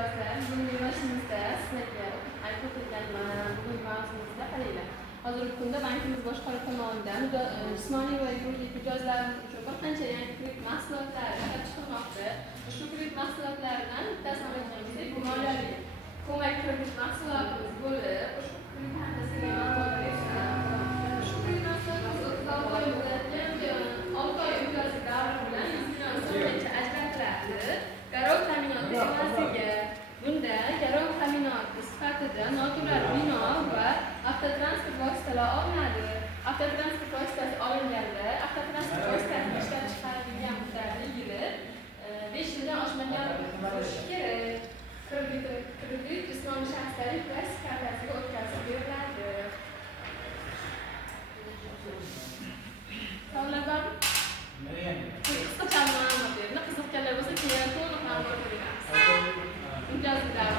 ustozlar, bugungi yig'ilishimizda sizlarga aytib o'tilgan bugungi mavzumizda qaranglar. Hozirgi kunda bankimiz boshqaruvi tomonidan jismoniy va yuridik mijozlarimiz uchun bir qancha yangi kredit mahsulotlari ishlab chiqilmoqda. Shu kredit mahsulotlaridan bittasini aytganimizda moliyaviy ko'mak kredit mahsulotimiz bo'lib, shu kredit haqidagi ma'lumotlar shu kredit mahsulotimiz 36 oy bo'ladigan 6 oy imtiyozli davr bilan 100 million so'mgacha ajratiladi. Garov ta'minoti evaziga bunda garov ta'minoti sifatida noturar bino va avtotransport vositalari olinadi. Avtotransport vositasi olinganda avtotransport vositasini ishlab chiqarilgan muddati yili 5 yildan oshmagan bo'lishi kerak.